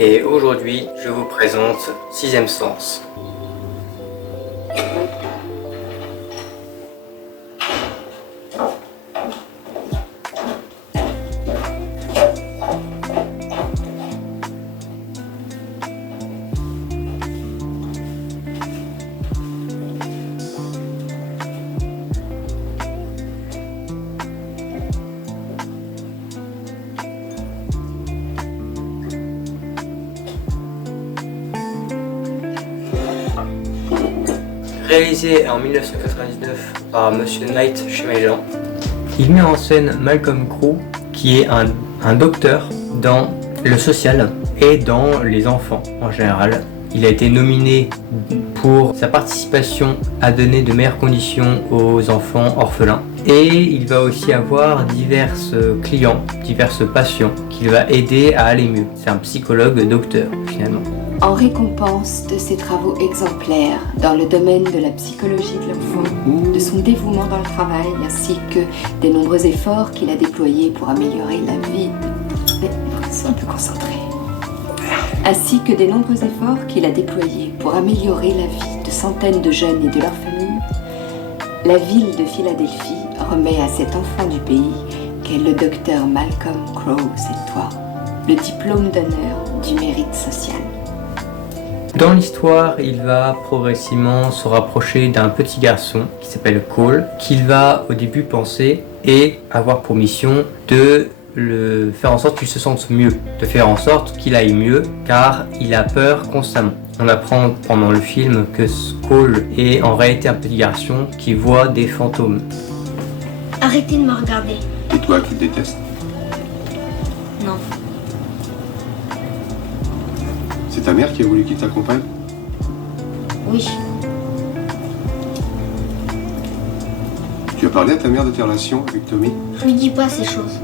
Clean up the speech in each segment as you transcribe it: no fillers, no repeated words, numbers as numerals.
et aujourd'hui je vous présente Sixième Sens. Réalisé en 1999 par Monsieur Night Shyamalan, il met en scène Malcolm Crowe qui est un docteur dans le social et dans les enfants en général. Il a été nominé pour sa participation à donner de meilleures conditions aux enfants orphelins. Et il va aussi avoir divers clients, divers patients qu'il va aider à aller mieux. C'est un psychologue docteur finalement. En récompense de ses travaux exemplaires dans le domaine de la psychologie de l'enfant, de son dévouement dans le travail ainsi que des nombreux efforts qu'il a déployés pour améliorer la vie de centaines de jeunes et de leurs familles, la ville de Philadelphie remet à cet enfant du pays qu'est le docteur Malcolm Crowe cette fois le diplôme d'honneur du mérite social. Dans l'histoire, il va progressivement se rapprocher d'un petit garçon qui s'appelle Cole, qu'il va au début penser et avoir pour mission de le faire en sorte qu'il se sente mieux, de faire en sorte qu'il aille mieux, car il a peur constamment. On apprend pendant le film que Cole est en réalité un petit garçon qui voit des fantômes. Arrêtez de me regarder. Et toi qui le détestes? Non. C'est ta mère qui a voulu qu'il t'accompagne? Oui. Tu as parlé à ta mère de tes relations avec Tommy? Je lui dis pas ces choses.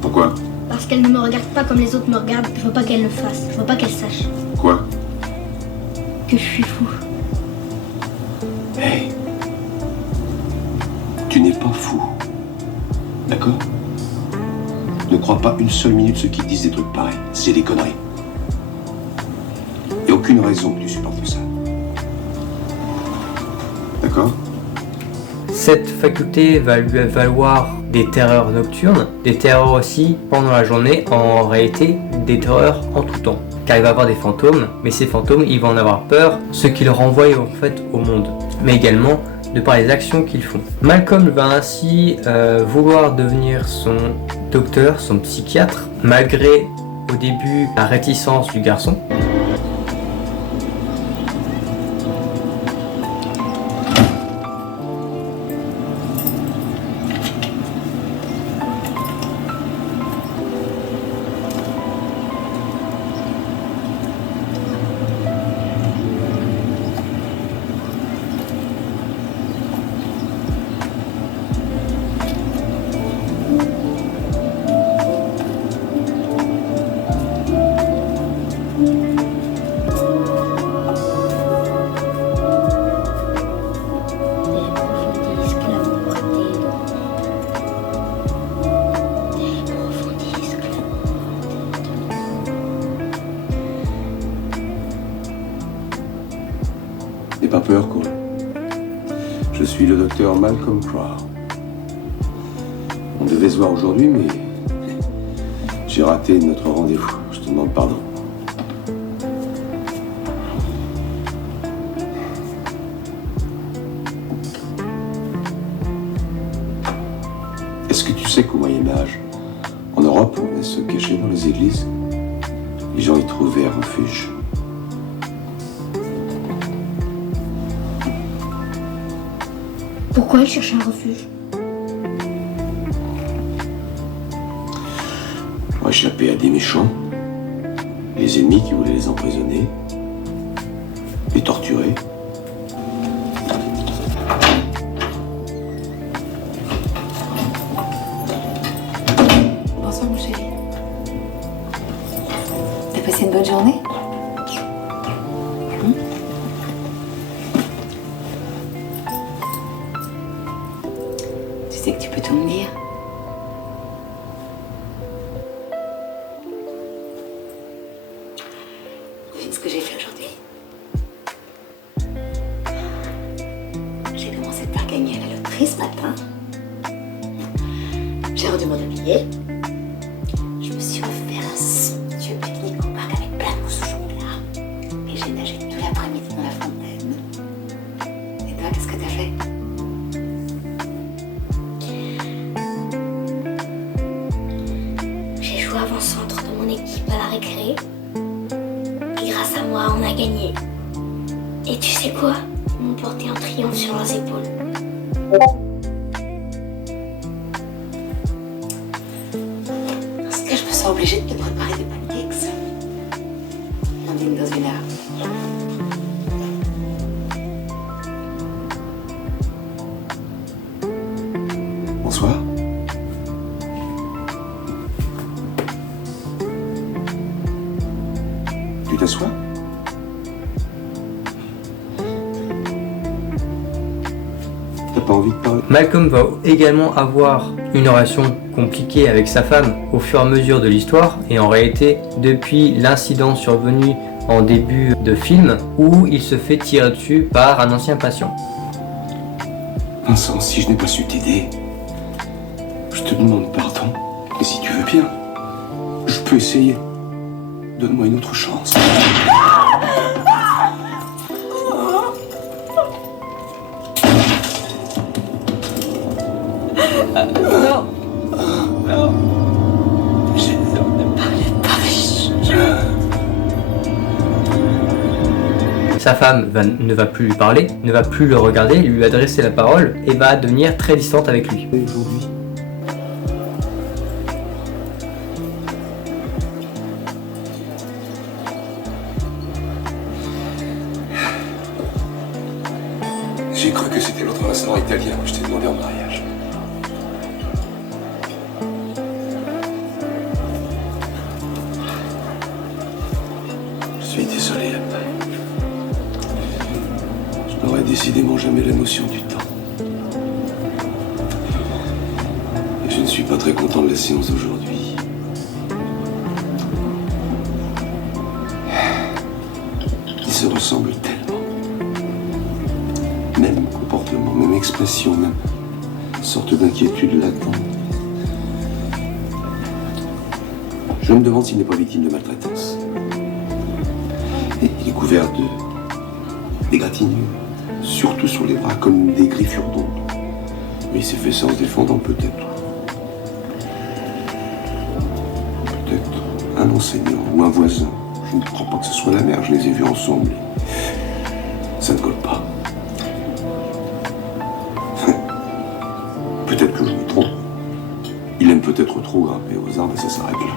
Pourquoi? Parce qu'elle ne me regarde pas comme les autres me regardent. Je veux pas qu'elle le fasse. Je veux pas qu'elle sache. Quoi? Que je suis fou. Hey! Tu n'es pas fou. D'accord? Ne crois pas une seule minute ceux qui disent des trucs pareils. C'est des conneries. Il n'y a aucune raison que tu supportes ça. D'accord? Cette faculté va lui valoir des terreurs nocturnes, des terreurs aussi pendant la journée, en réalité des terreurs en tout temps. Car il va avoir des fantômes, mais ces fantômes, il va en avoir peur, ce qui le renvoie en fait au monde, mais également de par les actions qu'ils font. Malcolm va ainsi vouloir devenir son docteur, son psychiatre, malgré au début la réticence du garçon. N'aie pas peur, Cole. Je suis le docteur Malcolm Crowe. On devait se voir aujourd'hui, mais j'ai raté notre rendez-vous. Je te demande pardon. Est-ce que tu sais qu'au Moyen-Âge, en Europe, on allait se cacher dans les églises? Les gens y trouvaient un refuge. Pourquoi elle cherche un refuge? Pour échapper à des méchants, les ennemis qui voulaient les emprisonner, les torturer. Bonsoir mon chéri. T'as passé une bonne journée? Tu sais que tu peux tout me dire. devines ce que j'ai fait aujourd'hui? J'ai commencé par gagner à la loterie ce matin. J'ai rendu mon tablier. Je me suis offert un somptueux pique-nique au parc avec plein de mousse au chocolat. Et j'ai nagé tout l'après-midi dans la fontaine. Et toi, qu'est-ce que t'as fait? J'ai joué avant-centre de mon équipe à la récré. Et grâce à moi, on a gagné. Et tu sais quoi? Ils m'ont porté en triomphe sur leurs épaules. Dans ce cas, je me sens obligée de te préparer des pancakes. On dîne dans une heure. Bonsoir. Tu t'assois? T'as pas envie de parler? Malcolm va également avoir une relation compliquée avec sa femme au fur et à mesure de l'histoire, et en réalité, depuis l'incident survenu en début de film, où il se fait tirer dessus par un ancien patient. Vincent, si je n'ai pas su t'aider, je te demande pardon. Et si tu veux bien, je peux essayer. Donne-moi une autre chance. Non. Non. Ne parlez pas. Sa femme ne va plus lui parler, ne va plus le regarder, lui adresser la parole et va devenir très distante avec lui. Aujourd'hui, j'ai cru que c'était l'autre restaurant italien que je t'ai demandé en mariage. Je suis désolé, Anna. Je n'aurais décidément jamais la notion du temps. Et je ne suis pas très content de la séance d'aujourd'hui. Ils se ressemblent tellement. Même comportement, même expression, même sorte d'inquiétude latente. Je me demande s'il n'est pas victime de maltraitance. Et il est couvert d'égratignures, surtout sur les bras, comme des griffures d'ombre. Mais il s'est fait ça en se défendant, peut-être. Peut-être un enseignant ou un voisin. Je ne crois pas que ce soit la mère, je les ai vus ensemble. Ça ne colle pas. Peut-être que je me trompe. Il aime peut-être trop grimper aux arbres et ça s'arrête là.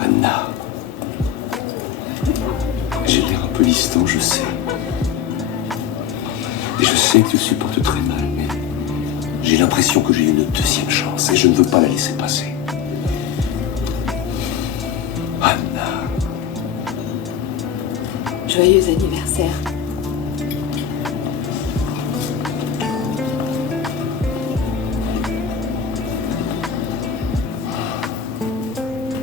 Anna. J'ai l'air un peu distant, je sais. Et je sais que tu le supportes très mal, mais j'ai l'impression que j'ai une deuxième chance et je ne veux pas la laisser passer. Anna. Joyeux anniversaire.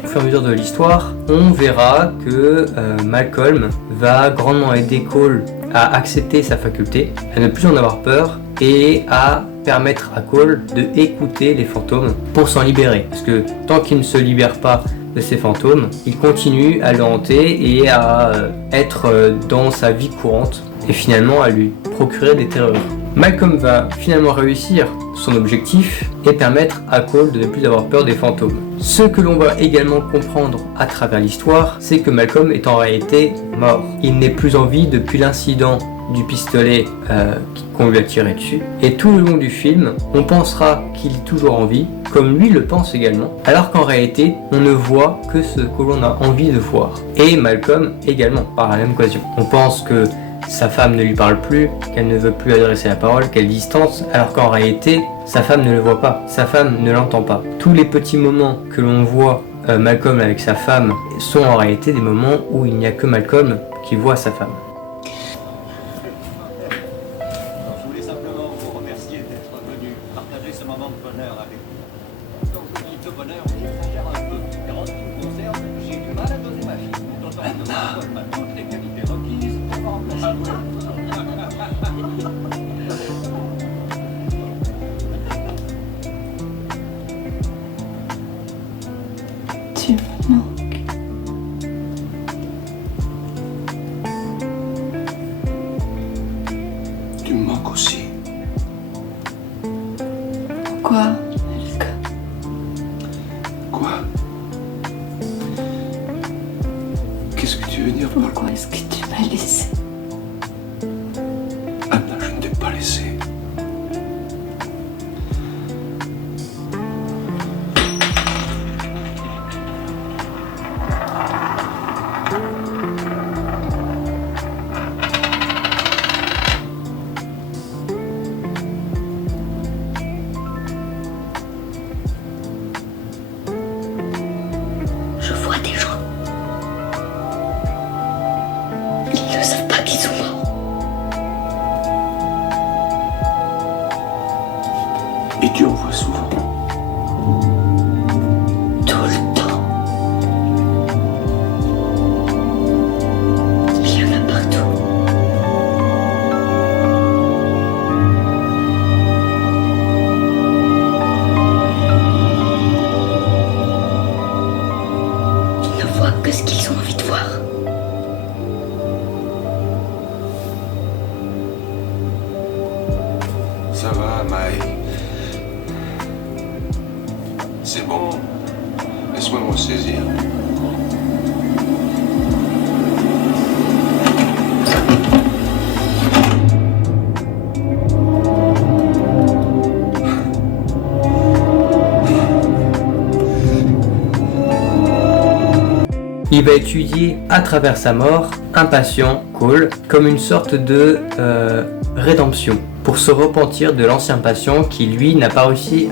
Au fur et à mesure de l'histoire, on verra que Malcolm va grandement aider Cole à accepter sa faculté, à ne plus en avoir peur et à permettre à Cole de écouter les fantômes pour s'en libérer. Parce que tant qu'il ne se libère pas de ces fantômes, il continue à le hanter et à être dans sa vie courante et finalement à lui procurer des terreurs. Malcolm va finalement réussir son objectif et permettre à Cole de ne plus avoir peur des fantômes. Ce que l'on va également comprendre à travers l'histoire, c'est que Malcolm est en réalité mort. Il n'est plus en vie depuis l'incident du pistolet qu'on lui a tiré dessus. Et tout le long du film, on pensera qu'il est toujours en vie, comme lui le pense également, alors qu'en réalité, on ne voit que ce que l'on a envie de voir. Et Malcolm également, par la même occasion. On pense que sa femme ne lui parle plus, qu'elle ne veut plus adresser la parole, qu'elle distance, alors qu'en réalité, sa femme ne le voit pas, sa femme ne l'entend pas. Tous les petits moments que l'on voit Malcolm avec sa femme sont en réalité des moments où il n'y a que Malcolm qui voit sa femme. Je voulais simplement vous remercier d'être moment de bonheur avec vous. Quand vous dites de bonheur, j'exagère un peu. Car en ce qui me concerne, j'ai du mal à donner ma fille. D'autant que je ne donne pas toutes les qualités requises pour remplacer. Tu me manques. Tu me manques aussi. Pourquoi, Malcolm? Quoi? Qu'est-ce que tu veux dire par là? Pourquoi est-ce que tu m'as laissé? Anna, je ne t'ai pas laissé. Je vois des gens. Ils ne savent pas qu'ils sont morts. Et tu en vois souvent. Tout le temps. Il y en a partout. Ils ne voient que ce qu'ils ont envie de voir. Ça va, Maï. C'est bon. Laisse-moi me ressaisir. Il va étudier à travers sa mort un patient, Cole, comme une sorte de rédemption pour se repentir de l'ancien patient qui lui n'a pas réussi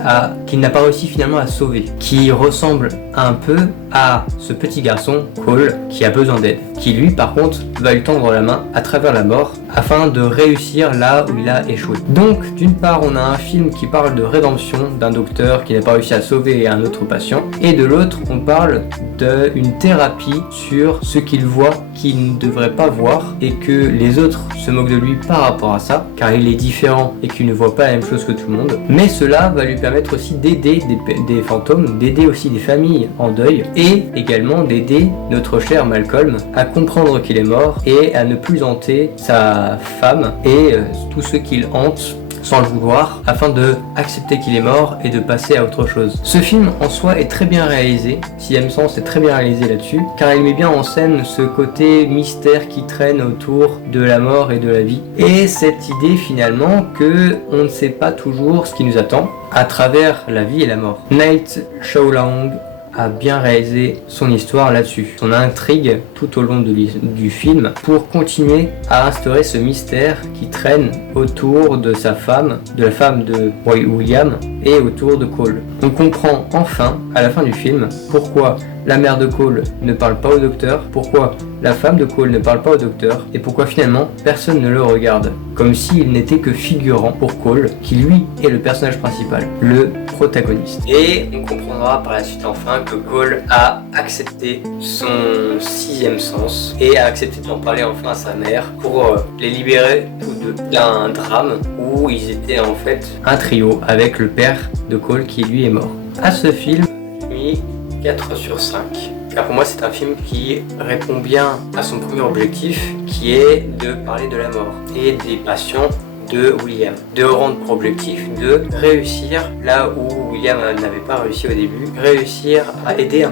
finalement à sauver, qui ressemble un peu à ce petit garçon, Cole, qui a besoin d'aide, qui lui par contre va lui tendre la main à travers la mort afin de réussir là où il a échoué. Donc d'une part on a un film qui parle de rédemption d'un docteur qui n'a pas réussi à sauver un autre patient, et de l'autre on parle d'une thérapie sur ce qu'il voit qu'il ne devrait pas voir et que les autres se moquent de lui par rapport à ça car il est différent et qu'il ne voit pas la même chose que tout le monde. Mais cela va lui permettre aussi d'aider des fantômes, d'aider aussi des familles en deuil et également d'aider notre cher Malcolm à comprendre qu'il est mort et à ne plus hanter sa femme et tous ceux qu'il hante sans le vouloir, afin de accepter qu'il est mort et de passer à autre chose. Ce film en soi est très bien réalisé, Sixième Sens est très bien réalisé là-dessus, car il met bien en scène ce côté mystère qui traîne autour de la mort et de la vie, et cette idée finalement que on ne sait pas toujours ce qui nous attend à travers la vie et la mort. Night Shyamalan a bien réalisé son histoire là-dessus, son intrigue tout au long du film pour continuer à instaurer ce mystère qui traîne autour de sa femme, de la femme de William et autour de Cole. On comprend enfin à la fin du film pourquoi la mère de Cole ne parle pas au docteur, pourquoi la femme de Cole ne parle pas au docteur et pourquoi finalement personne ne le regarde, comme s'il n'était que figurant pour Cole, qui lui est le personnage principal, le protagoniste. Et on comprendra par la suite enfin que Cole a accepté son sixième sens et a accepté d'en parler enfin à sa mère pour les libérer tous deux d'un drame où ils étaient en fait un trio avec le père de Cole qui lui est mort. À ce film, j'ai mis 4 sur 5. Car pour moi c'est un film qui répond bien à son premier objectif qui est de parler de la mort et des patients de William, de rendre pour objectif de réussir là où William n'avait pas réussi au début, réussir à aider un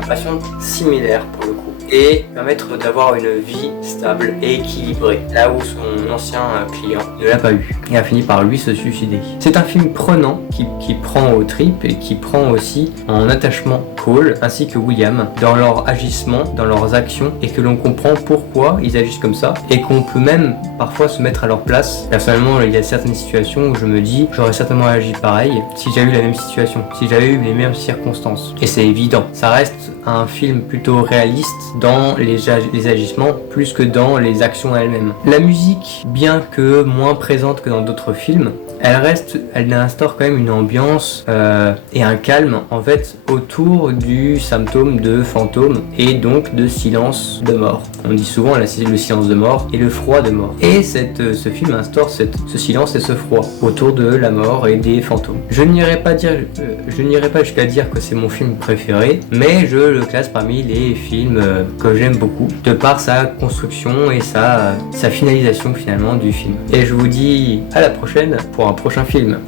patient similaire pour le coup et permettre d'avoir une vie stable et équilibrée là où son ancien client ne l'a pas eu et a fini par lui se suicider. C'est un film prenant qui prend aux tripes et qui prend aussi en attachement Cole ainsi que William dans leur agissement, dans leurs actions et que l'on comprend pourquoi ils agissent comme ça et qu'on peut même parfois se mettre à leur place. Personnellement, il y a certaines situations où je me dis j'aurais certainement agi pareil si j'avais eu la même situation, si j'avais eu les mêmes circonstances. Et c'est évident, ça reste un film plutôt réaliste dans les agissements plus que dans les actions elles-mêmes. La musique, bien que moins présente que dans d'autres films, elle instaure quand même une ambiance et un calme en fait autour du symptôme de fantôme et donc de silence de mort. On dit souvent le silence de mort et le froid de mort. Et ce film instaure ce silence et ce froid autour de la mort et des fantômes. Je n'irai pas jusqu'à dire que c'est mon film préféré, mais je le classe parmi les films que j'aime beaucoup, de par sa construction et sa finalisation finalement du film. Et je vous dis à la prochaine pour un prochain film.